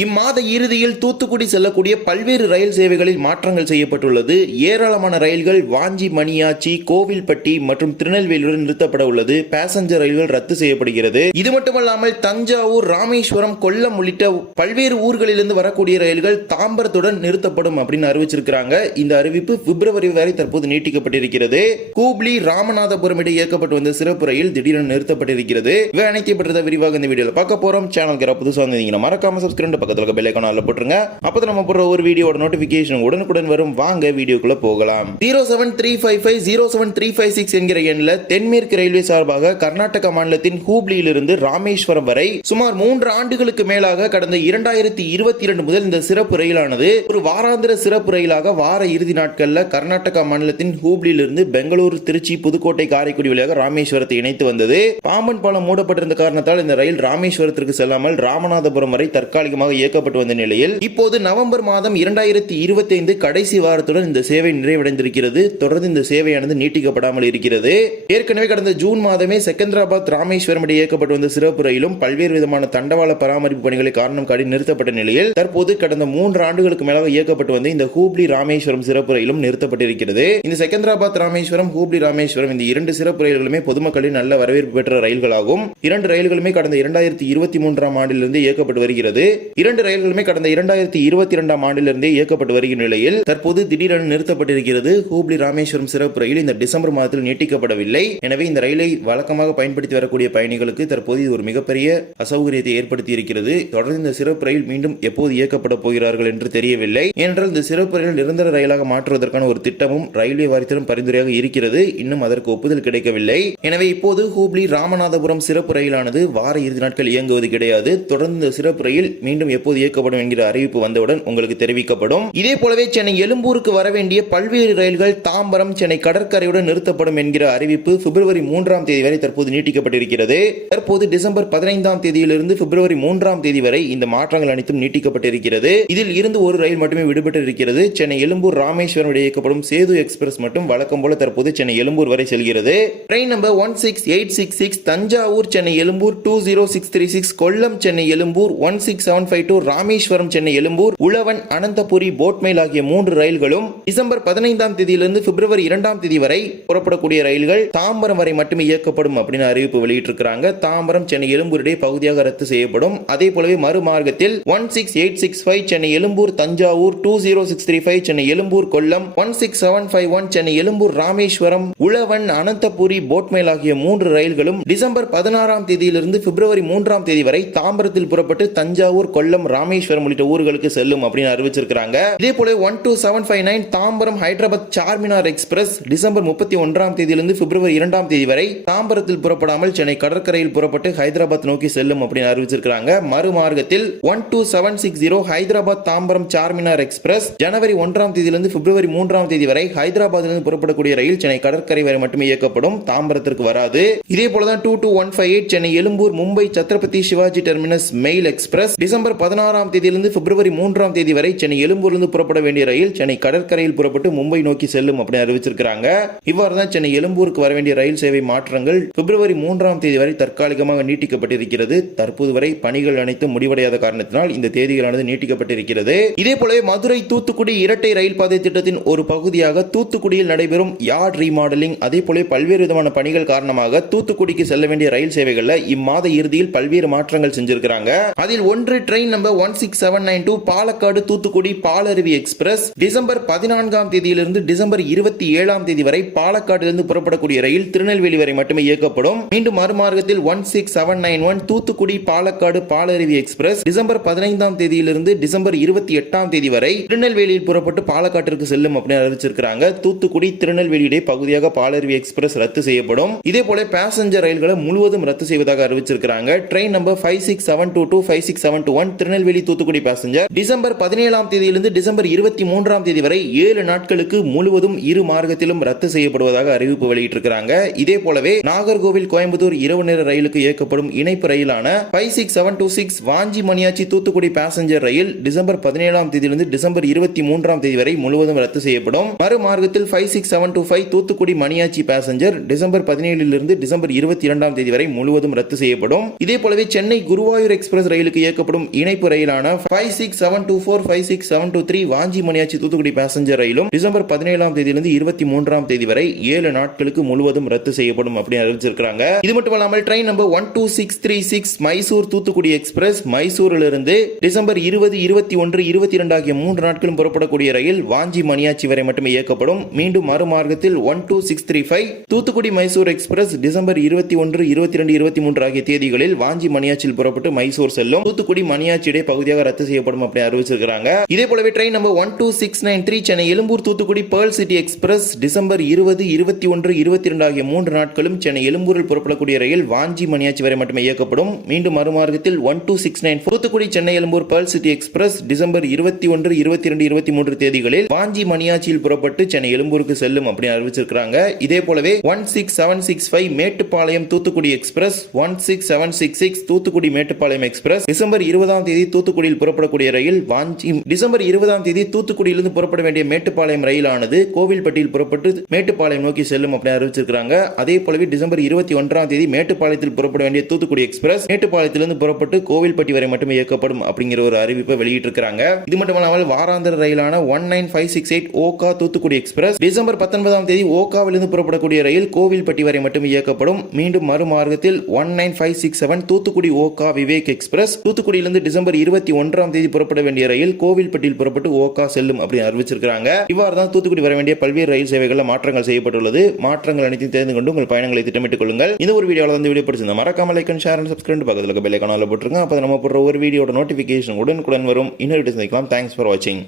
இம்மாத இறுதியில் தூத்துக்குடி செல்லக்கூடிய பல்வேறு ரயில் சேவைகளில் மாற்றங்கள் செய்யப்பட்டுள்ளது. ஏராளமான ரயில்கள் வாஞ்சி, மணியாச்சி, கோவில்பட்டி மற்றும் திருநெல்வேலியுடன் நிறுத்தப்பட உள்ளது. பேசஞ்சர் ரயில்கள் ரத்து செய்யப்படுகிறது. இது மட்டுமல்லாமல் தஞ்சாவூர், ராமேஸ்வரம், கொல்லம் உள்ளிட்ட பல்வேறு ஊர்களிலிருந்து வரக்கூடிய ரயில்கள் தாம்பரத்துடன் நிறுத்தப்படும் அப்படின்னு அறிவிச்சிருக்கிறாங்க. இந்த அறிவிப்பு பிப்ரவரி வரை தற்போது நீட்டிக்கப்பட்டிருக்கிறது. ஹூப்ளி, ராமநாதபுரம் இடையே இயக்கப்பட்டு வந்த சிறப்பு ரயில் திடீரென நிறுத்தப்பட்டிருக்கிறது. இவை அனைத்தையும் பற்றி விரிவாக இந்த வீடியோவில் பார்க்க போறோம். சேனலுக்கு புதுசாக வந்தீங்கன்னா மறக்காம சப்ஸ்கிரைப் பக்கத்துல பெல் ஐகான் ஆல்ல போட்டுருங்க. அப்பதான் நம்ம போடுற ஒரு வீடியோட நோட்டிபிகேஷன் உடனுக்குடன் வரும். வாங்க வீடியோக்குள்ள போகலாம். 07355-07356 என்கிற எண்ணில் தென்மேற்கு ரயில்வே சார்பாக கர்நாடக மாநிலத்தின் ஹூப்ளியிலிருந்து ராமேஸ்வரம் வரை சுமார் 3 ஆண்டுகளுக்கு மேலாக கடந்த 2022 முதல் இந்த சிறப்பு ரயிலானது ஒரு வாராந்திர சிறப்பு ரயிலாக வார இறுதி நாட்கள்ல கர்நாடக மாநிலத்தின் ஹூப்ளியிலிருந்து பெங்களூரு, திருச்சி, புதுக்கோட்டை, காரைக்குடி வழியாக ராமேஸ்வரத்தை இணைத்து வந்தது. பாம்பன் பாலம் மூடப்பட்டிருந்த காரணத்தால் இந்த ரயில் ராமேஸ்வரத்திற்கு செல்லாமல் ராமநாதபுரம் வரை தற்காலிகமாக இயக்கப்பட்டு வந்த நிலையில் இப்போது நவம்பர் மாதம் 2025 கடைசி வாரத்துடன் இந்த சேவை நிறைவடைந்திருக்கிறது. தொடர்ந்து இந்த சேவையானது நீட்டிக்கப்படாமல் இருக்கிறது. ஏற்கனவே கடந்த ஜூன் மாதமே செகந்திராபாத், ராமேஸ்வரம் இடையே இயக்கப்பட்டு வந்த சிறப்பு ரயிலும் பல்வேறு விதமான தண்டவாள பராமரிப்பு பணிகளை காரணம் காட்டி நிறுத்தப்பட்ட நிலையில் தற்போது கடந்த 3 ஆண்டுகளுக்கு மேலாக இயக்கப்பட்டு வந்த இந்த ஹூப்ளி ராமேஸ்வரம் சிறப்பு ரயிலும் நிறுத்தப்பட்டிருக்கிறது. இந்த செகந்திராபாத், ராமேஸ்வரம், ஹூப்ளி ராமேஸ்வரம் இந்த 2 சிறப்பு ரயில்களுமே பொதுமக்களின் நல்ல வரவேற்பு பெற்ற ரயில்களாகும். 2 ரயில்களுமே கடந்த 2023 ஆண்டிலிருந்து இயக்கப்பட்டு வருகிறது. 2 ரயில்களுமே கடந்த 2022 ஆண்டிலிருந்தே இயக்கப்பட்டு வருகிற நிலையில் தற்போது திடீரென நிறுத்தப்பட்டிருக்கிறது. ஹூப்ளி ராமேஸ்வரம் சிறப்பு ரயில் இந்த டிசம்பர் மாதத்தில் நீட்டிக்கப்படவில்லை. எனவே இந்த ரயிலை வழக்கமாக பயன்படுத்தி வரக்கூடிய பயணிகளுக்கு தற்போது இது ஒரு மிகப்பெரிய அசௌகரியத்தை ஏற்படுத்தி இருக்கிறது. தொடர்ந்து இந்த சிறப்பு ரயில் மீண்டும் எப்போது இயக்கப்பட போகிறார்கள் என்று தெரியவில்லை. ஏனென்றால் இந்த சிறப்பு ரயில் நிரந்தர ரயிலாக மாற்றுவதற்கான ஒரு திட்டமும் ரயில்வே வாரியத்திடம் பரிந்துரையாக இருக்கிறது. இன்னும் அதற்கு ஒப்புதல் கிடைக்கவில்லை. எனவே இப்போது ஹூப்ளி ராமநாதபுரம் சிறப்பு ரயிலானது வார இறுதி நாட்கள் இயங்குவது கிடையாது. தொடர்ந்து இந்த சிறப்பு ரயில் மீண்டும் எப்போது இயக்கப்படும் என்கிற அறிவிப்பு வந்தவுடன் உங்களுக்கு தெரிவிக்கப்படும். இதே போலவே சென்னை எழும்பூருக்கு வர வேண்டிய பல்வேறு ரயில்கள் தாம்பரம், சென்னை கடற்கரையுடன் நிறுத்தப்படும் என்கிற அறிவிப்பு பிப்ரவரி 3ஆம் தேதி வரை தற்போது நீட்டிக்கப்பட்டிருக்கிறது. தற்போது டிசம்பர் 15ஆம் தேதியிலிருந்து பிப்ரவரி 3ஆம் தேதி வரை இந்த மாற்றங்கள் அனைத்தும் நீட்டிக்கப்பட்டிருக்கிறது. இதில் இருந்து ஒரு ரயில் மட்டுமே விடுபட்டு இருக்கிறது. சென்னை எழும்பூர், ராமேஸ்வரம் இடையே இயக்கப்படும் சேது எக்ஸ்பிரஸ் மட்டும் வழக்கம் போல தற்போது சென்னை எழும்பூர் வரை செல்கிறது. ட்ரெயின் நம்பர் 16866 தஞ்சாவூர், சென்னை எழும்பூர் 20636, கொல்லம், சென்னை எழும்பூர் 16752, ராமேஸ்வரம், சென்னை எழும்பூர், உழவன், அனந்தபுரி, போட்மெயில் ஆகிய 3 ரயில்களும் டிசம்பர் 15ஆம் தேதியிலிருந்து பிப்ரவரி 2ஆம் தேதி வரை புறப்படக்கூடிய ரயில்கள் தாம்பரம் வரை மட்டுமே இயக்கப்படும் அப்படின்னு அறிவிப்பு வெளியிட்டிருக்கிறாங்க. தாம்பரம், சென்னை எழும்பூர் இடையே பகுதியாக ரத்து செய்யப்படும். அதே போலவே மறுமார்க்கத்தில் 16865 சென்னை எழும்பூர், தஞ்சாவூர், 20635 சென்னை எழும்பூர், கொல்லம், 16751 சென்னை எழும்பூர், ராமேஸ்வரம், உழவன், அனந்தபுரி, போட்மெயில் ஆகிய 3 ரயில்களும் டிசம்பர் 16ஆம் தேதியிலிருந்து பிப்ரவரி 3ஆம் தேதி வரை தாம்பரத்தில் புறப்பட்டு தஞ்சாவூர், கொல்லம், ராமேஸ்வரம் உள்ளிட்ட ஊர்களுக்கு செல்லும் அப்படின்னு அறிவிச்சிருக்காங்க. இதே போல 12759 தாம்பரம் ஹைதராபாத் சார்மினார் எக்ஸ்பிரஸ் டிசம்பர் 31ஆம் தேதியிலிருந்து பிப்ரவரி 2ஆம் தேதி வரை தாம்பரத்தில் புறப்படாமல் சென்னை கடற்கரையில் புறப்பட்டு ஹைதராபாத் நோக்கி செல்லும் அப்படின்னு அறிவிச்சிருக்காங்க. மறுமார்க்கத்தில் 12760 ஹைதராபாத் தாம்பரம் சார்மினார் எக்ஸ்பிரஸ் ஜனவரி 1ஆம் தேதியிலிருந்து பிப்ரவரி 3ஆம் தேதி வரை ஹைதராபாத்திலிருந்து புறப்படக்கூடிய ரயில் சென்னை கடற்கரை வரை மட்டுமே இயக்கப்படும். தாம்பரத்திற்கு வராது. இதே போலதான் 22158 Chennai Egmore, Mumbai Chhatrapati Shivaji terminus mail express December 16ஆம் தேதியிலிருந்து பிப்ரவரி 3ஆம் தேதி வரை சென்னை எழும்பூரிலிருந்து புறப்பட வேண்டிய ரயில் சென்னை கடற்கரையில் புறப்பட்டு மும்பை நோக்கி செல்லும் அப்படின்னு அறிவிச்சிருக்காங்க. இவ்வாறு தான் சென்னை எழும்பூருக்கு வர வேண்டிய ரயில் சேவை மாற்றங்கள் பிப்ரவரி 3ஆம் தேதி வரை தற்காலிகமாக நீட்டிக்கப்பட்டிருக்கிறது. தற்போது வரை பணிகள் அனைத்தும் முடிவடையாத காரணத்தினால் இந்த தேதிகளானது நீட்டிக்கப்பட்டிருக்கிறது. இதே போலவே மதுரை, தூத்துக்குடி இரட்டை ரயில் பாதை திட்டத்தின் ஒரு பகுதியாக தூத்துக்குடியில் நடைபெறும் யார்ட் ரீமாடலிங், அதே போல பல்வேறு விதமான பணிகள் காரணமாக தூத்துக்குடிக்கு செல்ல வேண்டிய ரயில் சேவைகள்ல இம்மாத இறுதியில் பல்வேறு மாற்றங்கள் செஞ்சிருக்கிறாங்க. அதில் ஒன்று train number 16792 Palakkad, Thoothukudi, Palaruvi express December 14ஆம் தேதியிலிருந்து டிசம்பர் 27ஆம் தேதி வரை பாலக்காட்டிலிருந்து புறப்படக்கூடிய ரயில் திருநெல்வேலி வரை மட்டுமே இயக்கப்படும். மீண்டும் மறுமார்க்கத்தில் 16791 தூத்துக்குடி, பாலக்காடு, பாலருவி எக்ஸ்பிரஸ் டிசம்பர் 15ஆம் தேதியிலிருந்து டிசம்பர் 28ஆம் தேதி வரை திருநெல்வேலியில் புறப்பட்டு பாலக்காட்டிற்கு செல்லும் அப்படின்னு அறிவிச்சிருக்காங்க. தூத்துக்குடி, திருநெல்வேலி இடையே பகுதியாக பாலருவி எக்ஸ்பிரஸ் ரத்து செய்யப்படும். இதே போல பேசஞ்சர் ரயில்களை முழுவதும் ரத்து செய்வதாக அறிவிச்சிருக்காங்க. Train number 56722 56721 Tirunelveli, Thoothukudi passenger December 17ஆம் தேதியிலிருந்து டிசம்பர் 23ஆம் தேதி வரை 7 நாட்களுக்கு முழுவதும் இரு மார்க்கத்திலும் ரத்து செய்யப்படுவதாக அறிவிப்பு வெளியிட்டிருக்கிறாங்க. இதே போலவே நாகர்கோவில், கோயம்புத்தூர் இரவு நேர ரயிலுக்கு இயக்கப்படும் இணைப்பு ரயிலான 56726 வாஞ்சி, மணியாச்சி, தூத்துக்குடி பேசஞ்சர் ரயில் டிசம்பர் 17ஆம் தேதியிலிருந்து டிசம்பர் 23ஆம் தேதி வரை முழுவதும் ரத்து செய்யப்படும். மறுமார்க்கத்தில் 56725 தூத்துக்குடி, மணியாச்சி பேசஞ்சர் டிசம்பர் 17இலிருந்து டிசம்பர் 22ஆம் தேதி வரை முழுவதும் ரத்து செய்யப்படும். இதே போலவே சென்னை குருவாயூர் எக்ஸ்பிரஸ் ரயிலுக்கு இயக்கப்படும் இணைப்பு ரயிலான 56724 56723 வாஞ்சி மணியாச்சி தூத்துக்குடி பேசஞ்சர் ரயிலும் டிசம்பர் 17ஆம் தேதியிலிருந்து 23ஆம் தேதி வரை 7 நாட்களுக்கு முழுவதும் ரத்து செய்யப்படும் அப்படின்னு அறிவிச்சிருக்காங்க. இது மட்டும் இல்லாமல் train number 12636 Mysore Thoothukudi express மைசூரிலிருந்து டிசம்பர் 20, 21, 22 ஆகிய 3 நாட்களும் புறப்படக்கூடிய ரயில் வாஞ்சி மணியாச்சி வரை மட்டுமே இயக்கப்படும். மீண்டும் மறுமார்க்கத்தில் 12635 தூத்துக்குடி மைசூர் எக்ஸ்பிரஸ் டிசம்பர் 21, 22, 23 ஆகிய தேதிகளில் வாஞ்சி மணியாச்சியில் புறப்பட்டு மைசூர் செல்லும். தூத்துக்குடி மணியாச்சி இடை பகுதியாக ரத்து செய்யப்படும் அப்படி அறிவிச்சிருக்காங்க. இதே போலவே train number 12693 Chennai Egmore Thoothukudi pearl city express December 20, 21, 22 ஆகிய 3 நாட்களும் சென்னை எழும்பூரில் புறப்படக்கூடிய ரயில் வாஞ்சி மணியாச்சி வரை மட்டுமே இயக்கப்படும். மீண்டும் மறுமார்க்கத்தில் 12694 Thoothukudi Chennai Egmore pearl city express December 21, 22, 23 தேதிகளில் வாஞ்சி மணியாச்சியில் புறப்பட்டு சென்னை எழும்பூருக்கு செல்லும் அப்படின்னு அறிவிச்சிருக்காங்க. இதே போலவே 16765 Mettupalayam Thoothukudi express 16766 Thoothukudi Mettupalayam express December 20ஆம் தேதி தூத்துக்குடியில் புறப்படக்கூடிய ரயில் வாஞ்சி டிசம்பர் 20ஆம் தேதி தூத்துக்குடியிலிருந்து புறப்பட வேண்டிய மேட்டுப்பாளையம் ரயிலானது கோவில்பட்டியில் புறப்பட்டு மேட்டுப்பாளையம் நோக்கி செல்லும் அப்படின்னு அறிவிச்சிருக்காங்க. அதே போலவே டிசம்பர் 21ஆம் தேதி மேட்டுப்பாளையத்தில் புறப்பட வேண்டிய தூத்துக்குடி எக்ஸ்பிரஸ் மேட்டுப்பாளையத்திலிருந்து புறப்பட்டு கோவில்பட்டி வரை மட்டுமே இயக்கப்படும் அப்படிங்கிற ஒரு அறிவிப்பை வெளியிட்டிருக்காங்க. இது மட்டுமல்லாமல் வாராந்திர ரயிலான 19568 ஓகா தூத்துக்குடி எக்ஸ்பிரஸ் டிசம்பர் 19ஆம் தேதி ஓகாவிலிருந்து புறப்படக்கூடிய ரயில் கோவில்பட்டி வரை மட்டும் இயக்கப்படும். மீண்டும் மறுமார்க்கத்தில் 19567 தூத்துக்குடி ஓகா விவேக் எக்ஸ்பிரஸ் தூத்துக்குடியிலிருந்து டிசம்பர் 21ஆம் தேதி புறப்பட வேண்டிய ரயில் கோவில்பட்டியில் புறப்பட்டு ஓகா செல்லும் அப்படின்னு அறிவிச்சிருக்காங்க. இவ்வாறு தான் தூத்துக்குடி வர வேண்டிய பல்வேறு ரயில் சேவைகளில் மாற்றங்கள் செய்யப்பட்டுள்ளது. மாற்றங்கள் அனைத்தையும் தெரிந்து கொண்டு உங்கள் பயணங்களை திட்டமிட்டுக் கொள்ளுங்கள். இந்த ஒரு வீடியோவில் வந்து வீடியோ பிடிச்சிருந்தா மறக்காம like and share and subscribe பக்கத்தில் இருக்க பெல் ஐகானை போட்டுருங்க. அப்போ நம்ம போடுற ஒரு வீடியோட நோட்டிபிகேஷன் உடனுக்குடன் வரும். இன்னொரு சந்திக்கலாம். தேங்க்ஸ் ஃபார் வாட்சிங்.